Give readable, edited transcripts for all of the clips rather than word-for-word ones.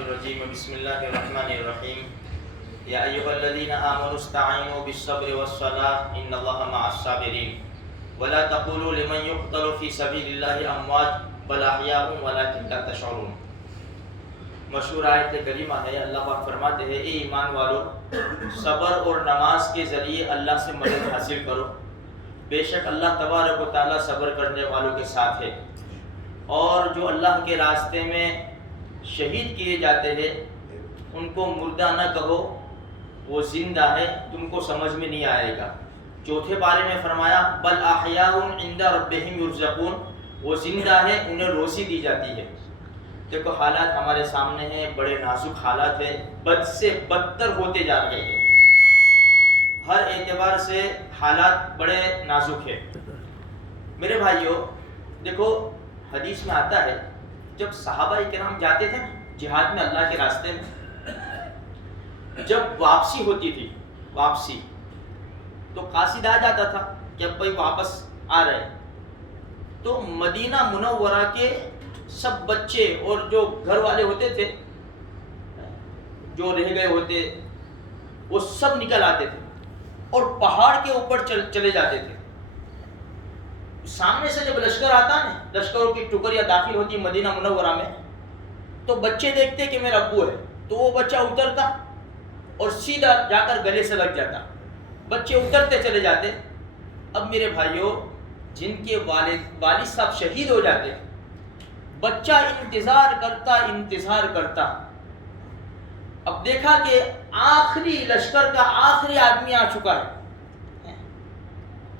الرجیم بسم اللہ الرحمن الرحیم یا ایھا الذین آمنوا استعینوا بالصبر والصلاۃ ان اللہ مع الصابرین ولا تقولوا لمن يقتل في سبيل الله اموات بل احیاء ولکن لا تشعرون۔ مشہور آیت کریمہ ہے، اللہ پاک فرماتے ہیں اے ایمان والو، صبر اور نماز کے ذریعے اللہ سے مدد حاصل کرو، بے شک اللہ تبارک و تعالیٰ صبر کرنے والوں کے ساتھ ہے۔ اور جو اللہ کے راستے میں شہید کیے جاتے ہیں ان کو مردہ نہ کہو، وہ زندہ ہے، تم کو سمجھ میں نہیں آئے گا۔ چوتھے پارے میں فرمایا بل احیاء عند ربهم یرزقون، وہ زندہ ہے، انہیں روزی دی جاتی ہے۔ دیکھو حالات ہمارے سامنے ہیں، بڑے نازک حالات ہیں، بد سے بدتر ہوتے جا رہے ہیں، ہر اعتبار سے حالات بڑے نازک ہیں۔ میرے بھائیوں دیکھو حدیث میں آتا ہے جب صحابہ کرام جاتے تھے جہاد میں اللہ کے راستے میں، جب واپسی ہوتی تھی تو قاصد آ جاتا تھا کہ اب بھائی واپس آ رہے، تو مدینہ منورہ کے سب بچے اور جو گھر والے ہوتے تھے، جو رہ گئے ہوتے، وہ سب نکل آتے تھے اور پہاڑ کے اوپر چلے جاتے تھے۔ سامنے سے جب لشکر آتا نا، لشکروں کی ٹکڑیاں داخل ہوتی مدینہ منورہ میں، تو بچے دیکھتے کہ میرا ابو ہے، تو وہ بچہ اترتا اور سیدھا جا کر گلے سے لگ جاتا، بچے اترتے چلے جاتے۔ اب میرے بھائیوں جن کے والد صاحب شہید ہو جاتے، بچہ انتظار کرتا، اب دیکھا کہ آخری لشکر کا آخری آدمی آ چکا ہے،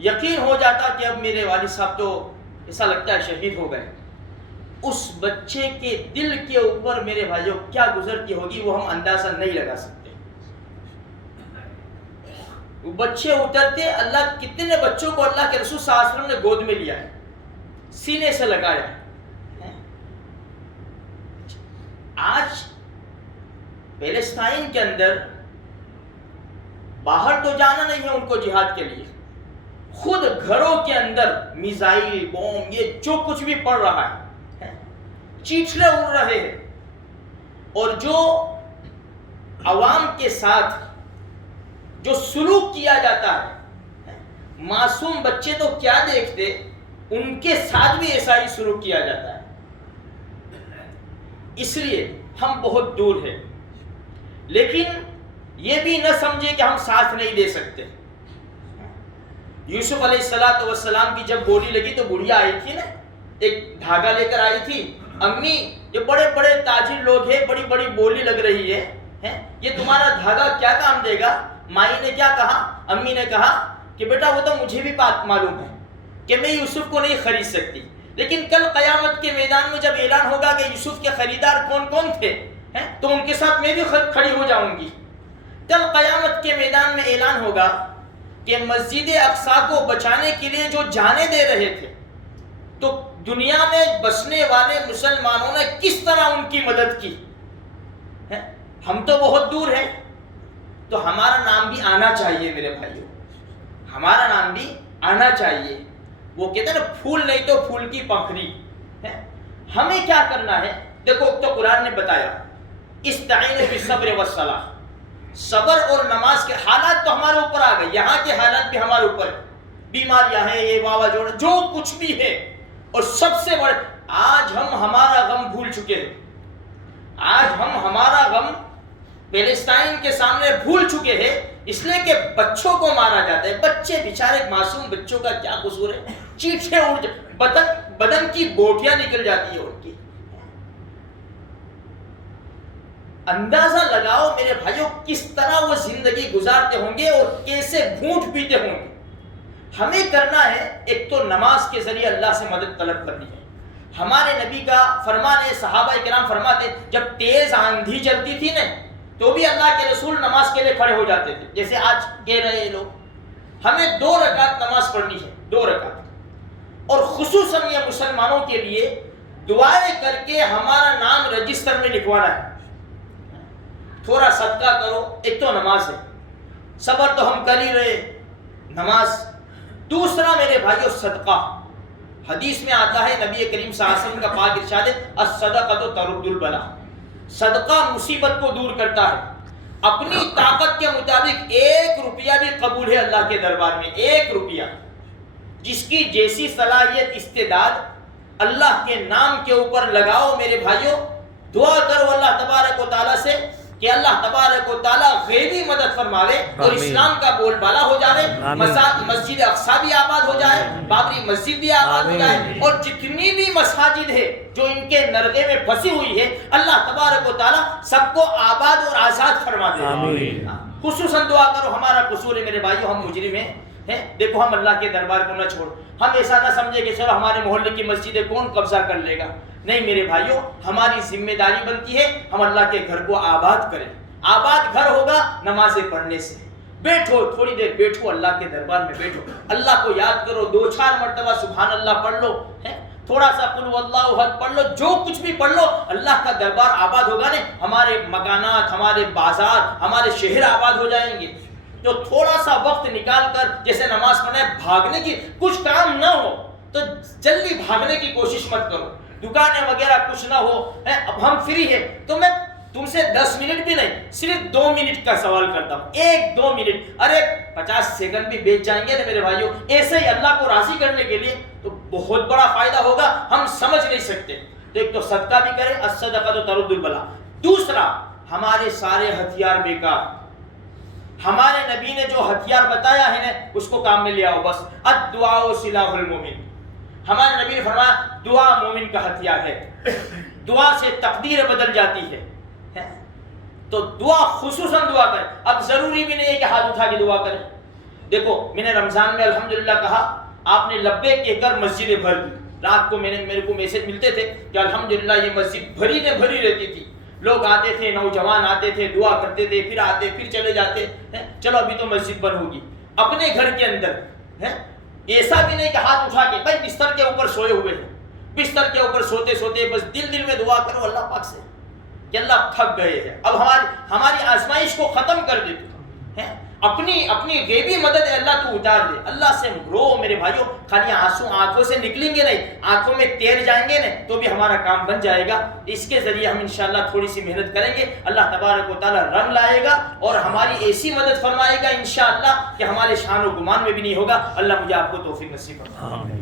یقین ہو جاتا کہ اب میرے والد صاحب تو ایسا لگتا ہے شہید ہو گئے۔ اس بچے کے دل کے اوپر میرے بھائیوں کیا گزرتی ہوگی وہ ہم اندازہ نہیں لگا سکتے۔ وہ بچے اترتے، اللہ کتنے بچوں کو اللہ کے رسول صلی اللہ علیہ وسلم نے گود میں لیا ہے، سینے سے لگایا ہے۔ آج فلسطین کے اندر باہر تو جانا نہیں ہے ان کو جہاد کے لیے، خود گھروں کے اندر میزائل بوم یہ جو کچھ بھی پڑ رہا ہے، چیٹلے اڑ رہے ہیں، اور جو عوام کے ساتھ جو سلوک کیا جاتا ہے، معصوم بچے تو کیا دیکھتے، ان کے ساتھ بھی ایسا ہی سلوک کیا جاتا ہے۔ اس لیے ہم بہت دور ہیں، لیکن یہ بھی نہ سمجھے کہ ہم ساتھ نہیں دے سکتے۔ یوسف علیہ السلام کی جب گولی لگی تو بڑھیا آئی تھی نا، ایک دھاگا لے کر آئی تھی، امی یہ بڑے بڑے تاجر لوگ ہیں، بڑی بڑی بولی لگ رہی ہے، یہ تمہارا دھاگا کیا کام دے گا؟ مائی نے کیا کہا، امی نے کہا کہ بیٹا وہ تو مجھے بھی بات معلوم ہے کہ میں یوسف کو نہیں خرید سکتی، لیکن کل قیامت کے میدان میں جب اعلان ہوگا کہ یوسف کے خریدار کون کون تھے تو ان کے ساتھ میں بھی کھڑی ہو جاؤں گی۔ کل قیامت کے میدان میں اعلان ہوگا کہ مسجد اقصی کو بچانے کے لیے جو جانیں دے رہے تھے، تو دنیا میں بسنے والے مسلمانوں نے کس طرح ان کی مدد کی۔ ہم تو بہت دور ہیں، تو ہمارا نام بھی آنا چاہیے میرے بھائیوں، ہمارا نام بھی آنا چاہیے۔ وہ کہتے ہیں نا پھول نہیں تو پھول کی پکھری۔ ہمیں کیا کرنا ہے؟ دیکھو تو قرآن نے بتایا استعینوا بالصبر والصلاۃ، صبر اور نماز کے حالات تو ہمارے اوپر آ گئے، یہاں کے حالات بھی ہمارے اوپر ہیں، بیماریاں ہیں، یہ واوا جوڑ جو کچھ بھی ہے، اور سب سے بڑے آج ہم ہمارا غم بھول چکے ہیں، آج ہم ہمارا غم فلسطین کے سامنے بھول چکے ہیں، اس لیے کہ بچوں کو مارا جاتا ہے۔ بچے بیچارے معصوم بچوں کا کیا قصور ہے؟ چیٹھے اڑ بدن کی بوٹیاں نکل جاتی ہیں ان کی۔ اندازہ لگاؤ میرے بھائیوں کس طرح وہ زندگی گزارتے ہوں گے اور کیسے گھونٹ پیتے ہوں گے۔ ہمیں کرنا ہے ایک تو نماز کے ذریعے اللہ سے مدد طلب کرنی ہے۔ ہمارے نبی کا فرمان ہے، صحابہ کرام فرماتے جب تیز آندھی چلتی تھی نا تو بھی اللہ کے رسول نماز کے لیے کھڑے ہو جاتے تھے، جیسے آج کہہ رہے ہیں لوگ۔ ہمیں 2 رکعت نماز پڑھنی ہے، 2 رکعت، اور خصوصاً یہ مسلمانوں کے لیے دعائیں کر کے ہمارا نام رجسٹر میں لکھوانا ہے۔ تھوڑا صدقہ کرو، ایک تو نماز ہے، صبر تو ہم کر ہی رہے، نماز۔ دوسرا میرے بھائیو صدقہ، حدیث میں آتا ہے نبی کریم صلی اللہ علیہ وسلم کا پاک ارشاد ہے الصدقۃ ترد البلاء، صدقہ مصیبت کو دور کرتا ہے. اپنی طاقت کے مطابق 1 روپیہ بھی قبول ہے اللہ کے دربار میں. 1 روپیہ جس کی جیسی صلاحیت استعداد اللہ کے نام کے اوپر لگاؤ میرے بھائیوں. دعا کرو اللہ تبارک و تعالیٰ سے کہ اللہ تبارک و تعالیٰ غیبی مدد فرماوے اور اسلام کا بول بالا ہو جائے. مسجد اقصی بھی آباد ہو جائے, بابری مسجد بھی آباد ہو جائے, اور جتنی بھی مساجد ہے جو ان کے نرغے میں پھنسی ہوئی ہے اللہ تبارک و تعالیٰ سب کو آباد اور آزاد فرما دے. خصوصاً دعا کرو. ہمارا قصور ہے میرے بھائیوں, ہم مجرم ہیں. دیکھو ہم اللہ کے دربار کو نہ چھوڑ. ہم ایسا نہ سمجھے کہ چلو ہمارے محلے کی مسجدیں کون قبضہ کر لے گا. نہیں میرے بھائیوں, ہماری ذمہ داری بنتی ہے ہم اللہ کے گھر کو آباد کریں. آباد گھر ہوگا نمازیں پڑھنے سے. بیٹھو تھوڑی دیر, بیٹھو اللہ کے دربار میں بیٹھو, اللہ کو یاد کرو, 2-4 مرتبہ سبحان اللہ پڑھ لو, تھوڑا سا قل واللہ احد پڑھ لو, جو کچھ بھی پڑھ لو, اللہ کا دربار آباد ہوگا نا. ہمارے مکانات, ہمارے بازار, ہمارے شہر آباد ہو جائیں گے. جو تھوڑا سا وقت نکال کر جیسے نماز پڑھنے, بھاگنے کی کچھ کام نہ ہو تو جلدی بھاگنے کی کوشش مت کرو. دکانیں وغیرہ کچھ نہ ہو, اب ہم فری ہیں تو میں تم سے 10 منٹ بھی نہیں, صرف 2 منٹ کا سوال کرتا ہوں. 1-2 منٹ, ارے 50 سیکنڈ بھی بیچ جائیں گے نا میرے بھائیوں ایسے ہی اللہ کو راضی کرنے کے لیے, تو بہت بڑا فائدہ ہوگا. ہم سمجھ نہیں سکتے. تو ایک تو صدقہ بھی کریں, الصدقۃ ترد البلاء. دوسرا, ہمارے سارے ہتھیار بیکار. ہمارے نبی نے جو ہتھیار بتایا ہے نا اس کو کام میں لے آؤ بس. الدعاء سلاح المومن. ہمارے نبی نے فرمایا دعا مومن کا ہتھیار ہے. دعا سے تقدیر بدل جاتی ہے. تو دعا, خصوصاً دعا کریں. اب ضروری بھی نہیں ہے کہ ہاتھ اٹھا کے دعا کریں. دیکھو میں نے رمضان میں الحمدللہ کہا, آپ نے لبیک کہہ کر مسجدیں بھر دی. رات کو میرے کو میسج ملتے تھے کہ الحمدللہ یہ مسجد بھری نے بھری رہتی تھی. لوگ آتے تھے, نوجوان آتے تھے, دعا کرتے تھے, پھر آتے پھر چلے جاتے. چلو ابھی تو مسجد بند ہوگی. اپنے گھر کے اندر ایسا بھی نہیں کہ ہاتھ اٹھا کے, بھائی بستر کے اوپر سوئے ہوئے ہیں, بستر کے اوپر سوتے سوتے بس دل میں دعا کرو اللہ پاک سے کہ اللہ تھک گئے ہیں, اب ہماری آزمائش کو ختم کر دے. اپنی غیبی مدد اللہ تو اتار دے. اللہ سے رو میرے بھائیوں. خالی آنسو آنکھوں سے نکلیں گے نہیں, آنکھوں میں تیر جائیں گے نہیں تو بھی ہمارا کام بن جائے گا. اس کے ذریعے ہم انشاءاللہ تھوڑی سی محنت کریں گے, اللہ تبارک و تعالیٰ رنگ لائے گا اور ہماری ایسی مدد فرمائے گا انشاءاللہ کہ ہمارے شان و گمان میں بھی نہیں ہوگا. اللہ مجھے آپ کو توفیق نصیب فرمائے.